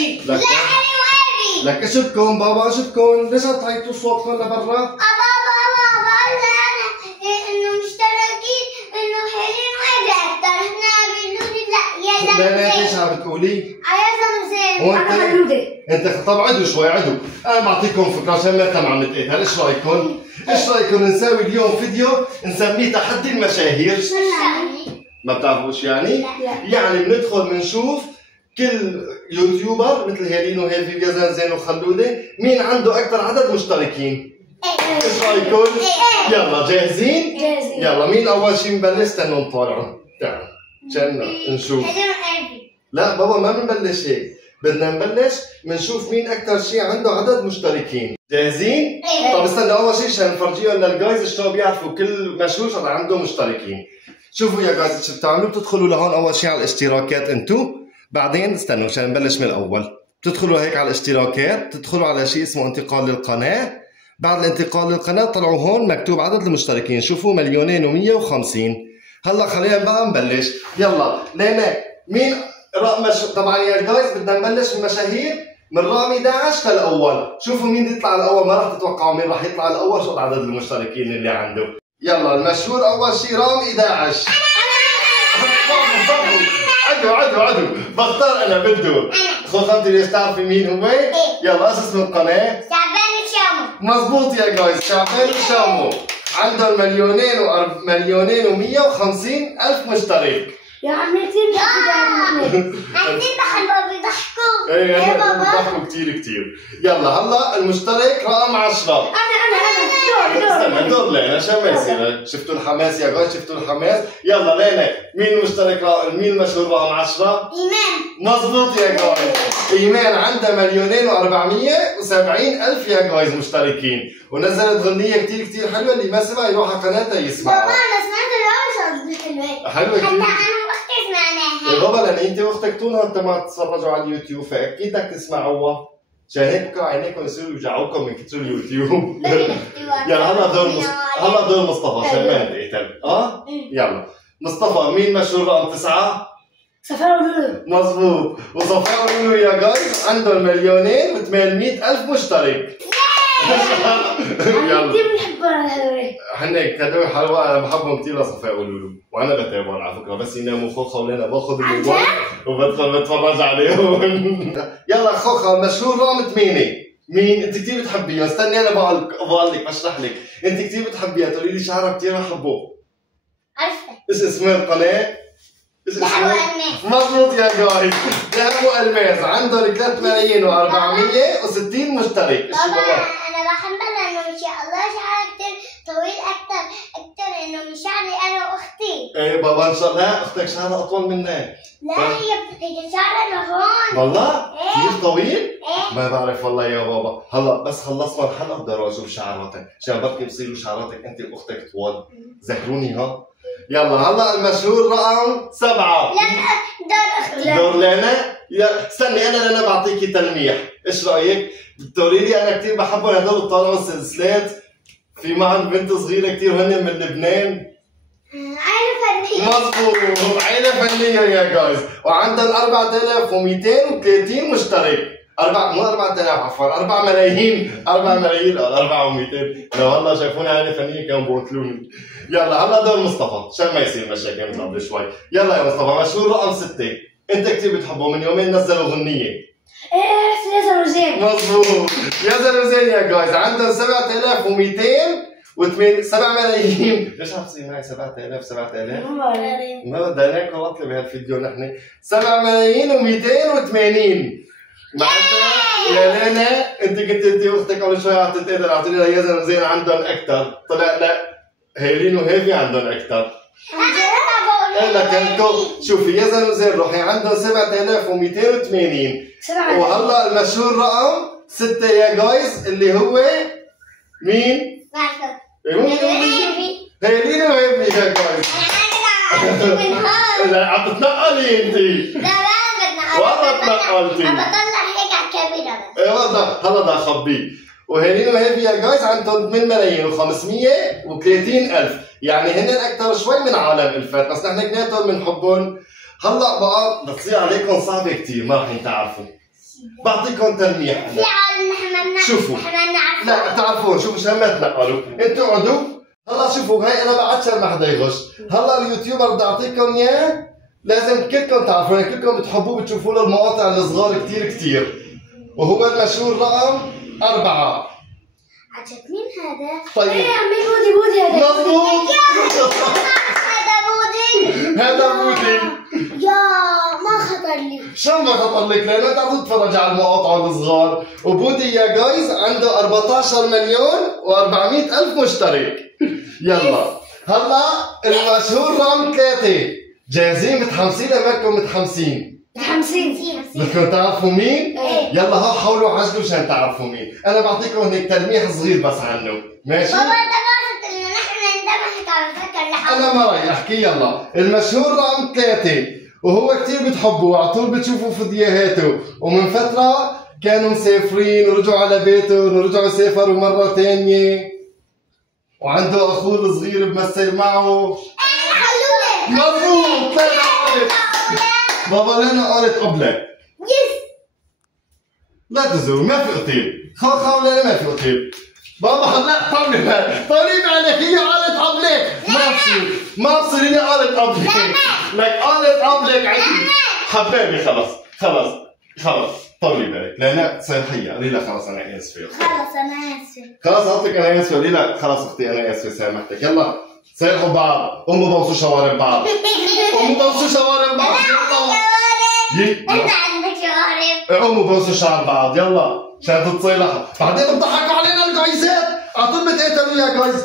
شيء. لك لك اشبكم بابا اشبكم، ليش عطيتوا صوتكم لبرا؟ بابا انا انه مشتركين انه هيلين وإيفي اكثر، هنا بيقولوا لي لا يا زلمه. لا ايش عم بتقولي؟ يا زلمه انا خلودة. انت طب عدوا شوي عدوا، انا بعطيكم فكره عشان ما تم عم نتقاتل، ايش رايكم؟ ايش رايكم نساوي اليوم فيديو نسميه تحدي المشاهير؟ شو يعني؟ ما بتعرفوا ايش يعني؟ لا. يعني بندخل بنشوف كل يوتيوبر مثل هيلين وهيفي ويزن زين وخلوده مين عنده اكثر عدد مشتركين. ايش رايكم؟ يلا جاهزين؟ جاهزين. يلا مين اول شيء نبلش؟ استنوا نطالعوا، تعالوا عشان نشوف. لا بابا ما بنبلش هيك، بدنا نبلش بنشوف مين اكثر شيء عنده عدد مشتركين. جاهزين؟ طب استنى اول شيء عشان نفرجيهم للجايز اشتغلوا بيعرفوا كل مشهور صار عنده مشتركين. شوفوا يا جايز شو بتعملوا؟ بتدخلوا لهون اول شيء على الاشتراكات انتو، بعدين استنوا عشان نبلش من الاول. بتدخلوا هيك على الاشتراكات، بتدخلوا على شيء اسمه انتقال للقناه، بعد الانتقال للقناه طلعوا هون مكتوب عدد المشتركين، شوفوا 2,150,000. هلا خلينا بقى نبلش، يلا لينا مين طبعا يا جايز بدنا نبلش المشاهير من رقم 11 للاول، شوفوا مين يطلع الاول، ما راح تتوقعوا مين راح يطلع الاول، شو عدد المشتركين اللي عنده. يلا المشهور اول شيء رقم 11. عدوا بختار انا بده. خلصتي ليش تعرفي مين هو؟ يلا ايش اسم القناه؟ شعبان الشامو. مضبوط يا جايز، شعبان الشامو عنده 2,150,000 مشترك. يا عمي كثير كثير بحبوا بيضحكوا. ايه بيضحكوا كثير. يلا هلا المشترك رقم 10. انا دور لينا عشان ما يصير. شفتوا الحماس يا جايز؟ شفتوا الحماس؟ يلا لينا مين المشترك مين المشهور رقم 10؟ ايمان. مضبوط يا جايز، ايمان عندها 2,470,000 يا جايز مشتركين، ونزلت غنية كثير حلوة، اللي ما سمع يروح على قناتها يسمعها. بابا انا سمعت الاول حلوة. حلوة كثير. حتى انا واختي سمعناها. يا بابا لان انت واختك طول انت ما تتفرجوا على اليوتيوب فاكيد بدك تسمعوها، عشان هيك بكره عينيكم يصيروا يوجعوكم من كثر اليوتيوب. يلا هلا دور مصطفى عشان ما نتقاتل. يلا مصطفى مين مشهور رقم 9؟ صفاء ولولو. مضبوط، وصفاء ولولو يا جايز عندهم 2,800,000 مشترك. يلا كثير بنحبهم هذول. هنيك هدول حلوة، انا بحبهم كثير لصفاء ولولو، وانا بتابعهم على فكره، بس يناموا خوخه ولينا باخذ الموبايل وبدخل بتفرج عليهم. يلا خوخه مشهور رقم 8 مين؟ انت كثير بتحبيها، استني انا بقول لك بشرح لك، انت كثير بتحبيها، تقولي لي شعرها كثير بحبه. عرفتها. ايش اسم القناه؟ ذهب والماس. مضبوط يا جايز، ذهب والماس عندهم 3,460,000 مشترك. بابا انا بحبها لانه ما شاء الله شعرها كثير طويل اكثر انه من شعري انا واختي. ايه بابا ان شاء الله اختك شعرها اطول منك. لا هي شعرها لهون. والله؟ ايه كثير طويل؟ ايه ما بعرف والله يا بابا، هلا بس خلصنا الحلقه بدي اروح اشوف شعراتك، عشان بركي بصيروا شعراتك انت واختك طوال، ذكروني ها؟ يلا هلا المشهور رقم 7. لا دور اختي. دور لنا؟ استني انا بعطيكي تلميح، ايش رايك؟ بتقولي لي انا كثير بحبهم هدول طالعوا السلسلات، في معهم بنت صغيره كثير وهن من لبنان. عائلة فنية. مضبوط، عائلة فنية يا جايز، وعندهم 4,230 مشترك. مو 4,000 عفوا، 4 ملايين 4,200. لو هلا شافوني عائلة فنية كانوا بقتلوني. يلا هلا دور مصطفى عشان ما يصير مشاكل مثل قبل شوي. يلا يا مصطفى مشهور رقم 6، انت كثير بتحبه، من يومين نزلوا غنية. ايه يزن وزين. مضبوط، يزن وزين يا جايز عندهم 7,200 7 ملايين. ليش عم تصير معي 7,000 ما بدنا ناكل عطله بهالفيديو نحن. 7,280,000 معناتها يا لينا انت كنت انت واختك قبل شوي عم تتقاتل، اعطيني ليزن وزين عندهم اكثر، طلع لا هيلين وهيفي عندهم اكثر. لك انتو شوفي يزن وزين روحي عندهم 7,280. وهلا المشهور رقم 6 يا جايز اللي هو مين؟ بعرفه. هيلين وهيفي يا جايز. لا عم تتنقلي انت. لا بدنا والله تنقلتي. عم بطلع هيك على الكاميرا بس. ايه هلا بدي اخبيه. وهيلين وهيفي يا جايز عندهم 8,530,000، يعني هن اكثر شوي من عالم الفات، بس نحن كناتهم بنحبهم. هلا بقى بتصير عليكم صعبه كثير، ما رح تعرفوا. بعطيكم تلميح في عالم نحن شوفوا بنعرف لا تعرفون شوفوا عشان ما تنقلوا، انتوا اقعدوا هلا شوفوا هاي انا بعتشر ما حدا يغش، هلا اليوتيوبر بدي اعطيكم اياه لازم كلكم تعرفون كلكم بتحبوه بتشوفوا له المقاطع الصغار كثير وهو المشهور رقم 4. عجب مين هذا؟ طيب ايه يا عمي بودي هذا. مضبوط هذا بودي هذا بودي. يا ما خطر لي شو ما خطر لك لانه انت عم تتفرج على المقاطع الصغار، وبودي يا جايز عنده 14 مليون و400 الف مشترك. يلا هلا المشهور رقم 3 جاهزين متحمسين لما متحمسين؟ متحمسين. بدكم تعرفوا مين؟ ايه. يلا ها حاولوا عجلوا عشان تعرفوا مين، انا بعطيكم هيك تلميح صغير بس عنه، ماشي؟ بابا انت قاصد انه نحن عندما نحكي نفكر لحالنا. انا ما رايح احكي. يلا المشهور رقم 3 وهو كثير بتحبوه وعلى طول بتشوفوا فيديوهاته، ومن فترة كانوا مسافرين ورجعوا على بيتهم ورجعوا سافروا مرة ثانية، وعنده اخوه الصغير بمثل معه. خلوله. مضبوط لا قالت بابا لا قالت قبلك. يس. لا تزور ما في قتيل خاو لا ما في قتيل بابا لا طريب عليك هي قالت قبلك ما بصير هي قالت قبلك لك قالت قبلك عندي حبايبي خلص طولي بالك لا تصير حية قولي لها خلص انا اسفه خلص انا اسفه. خلص قلت لك انا اسفه قولي لها خلص اختي انا اسفه سامحتك. يلا سامحوا بعض قوموا بوصوا شوارب بعض انت عندك شوارب. قوموا بوسوا شعر بعض يلا عشان تتصالحوا، بعدين بتضحكوا علينا الجايزات على طول بتقتلوا يا جايز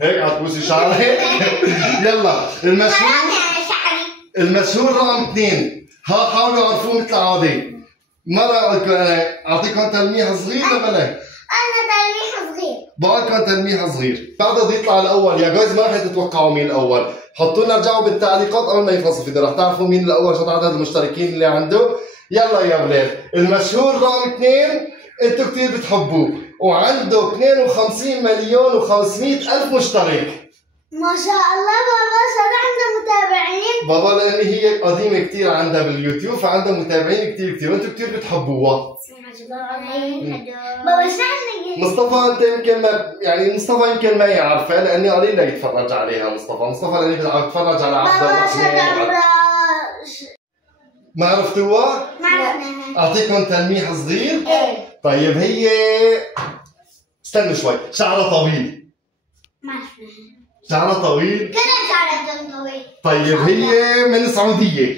هيك عتبوسي شعر هيك. يلا المشهور رقم 2 حاولوا عرفوه مثل عادي. مرة اعطيكم تلميح صغير ولا بلاش؟ انا تلميح صغير. بعطيكم تلميح صغير، بعد بده يطلع الاول يا جايز ما رح تتوقعوا مين الاول، حطوا لنا رجعوا بالتعليقات قبل ما يخلص الفيديو رح تعرفوا مين الاول شو عدد المشتركين اللي عنده. يلا يا ولاد المشهور رقم 2 انتوا كثير بتحبوه وعنده 52 مليون و500 الف مشترك. ما شاء الله بابا صار عنده متابعين. بابا لان هي قديمه كثير عندها باليوتيوب فعندها متابعين كثير وانتوا كثير بتحبوها. بابا شو عندك؟ مصطفى انت يمكن مصطفى يمكن ما يعرفها لاني قليل يتفرج عليها. مصطفى لاني بتفرج على عبد الرحمن. ما عرفتوها؟ ما عرفناها. اعطيكم تلميح صغير. ايه. طيب هي استنوا شوي شعرها طويل. ما عرفناها. شعرها طويل؟ كلها شعرها طويل. طيب هي من السعودية.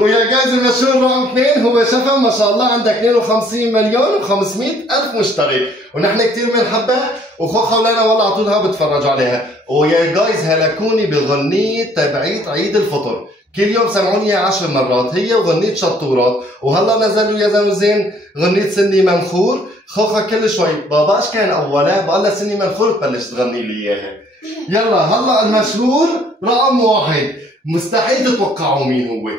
ويا جايز المشهور رقم 2 هو شفا ما شاء الله عندها 52 مليون و500 الف مشترك ونحن كثير بنحبها وخوخه ولنا والله على طول بتفرجوا عليها. ويا جايز هلكوني بغنية تبعيت عيد الفطر كل يوم سمعوني 10 مرات هي وغنية شطورات وهلا نزلوا يا زوزين غنية سني منخور. خوخه كل شوي باباش كان اولها بقول لها سني منخور تبلش تغني لي اياها. يلا هلا المشهور رقم 1 مستحيل تتوقعوا مين هو.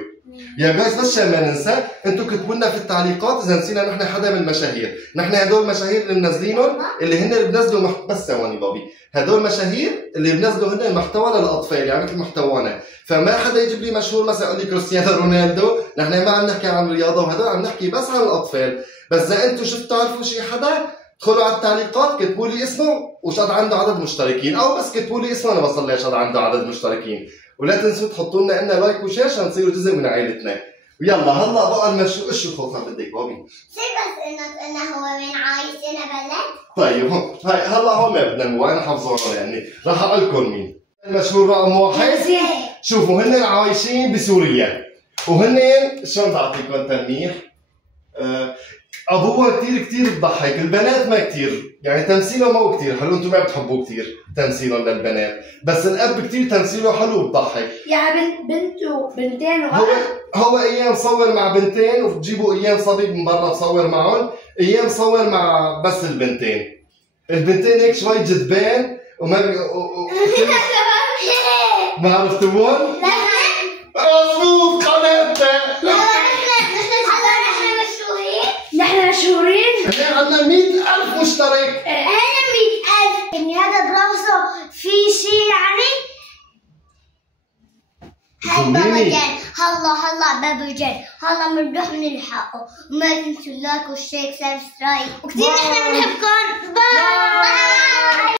يا جايز بس عشان ما ننسى انتم كتبوا لنا في التعليقات اذا نسينا نحن حدا من المشاهير، نحن هدول المشاهير اللي منزلينهم اللي هن اللي بنزلوا بس ثواني بابي، هدول المشاهير اللي بنزلوا هن المحتوى للاطفال يعني مثل محتوانا، فما حدا يجيب لي مشهور مثلا يقول لي كريستيانو رونالدو، نحن ما عم نحكي عن الرياضه وهدول عم نحكي بس عن الاطفال، بس اذا انتم شفتوا تعرفوا شي حدا ادخلوا على التعليقات كتبوا لي اسمه وش قد عنده عدد مشتركين او بس كتبوا لي اسمه انا بوصل لي قد عنده عدد مشتركين، ولا تنسوا تحطوا لنا لايك وشير عشان تصيروا جزء من عائلتنا. ويلا هلا بقى المشهور شو خوخه بدك بابي؟ شو بس انه هو من عايشنا بلد؟ طيب هاي هلا هون ما بدنا نوع انا حافظوها يعني رح اقول لكم مين. المشهور رقم 1 شوفوا هن عايشين بسوريا وهن شلون بعطيكم تلميح؟ ابوها كثير بضحك، البنات ما كثير، يعني تمثيله ما هو كثير حلو، انتم ما بتحبوه كثير تمثيلهم للبنات، بس الاب كثير تمثيله حلو وبضحك. يعني بنته بنتين هو ايام صور مع بنتين وبتجيبوا ايام صبي من برا بصور معهم، ايام صور مع بس البنتين. البنتين هيك شوي جدبان وما ما عرفتوهم؟ مضبوط قناتنا. نحن مشهورين؟ احنا عندنا 100,000 مشترك. انا 100,000 يعني هذا براسه في شيء يعني هاي بابا هلا بابا جاي، هلا بنروح نلحقه، وما تنسوا اللايك والشير سبسكرايب، وكثير نحن بنحبكم. باي.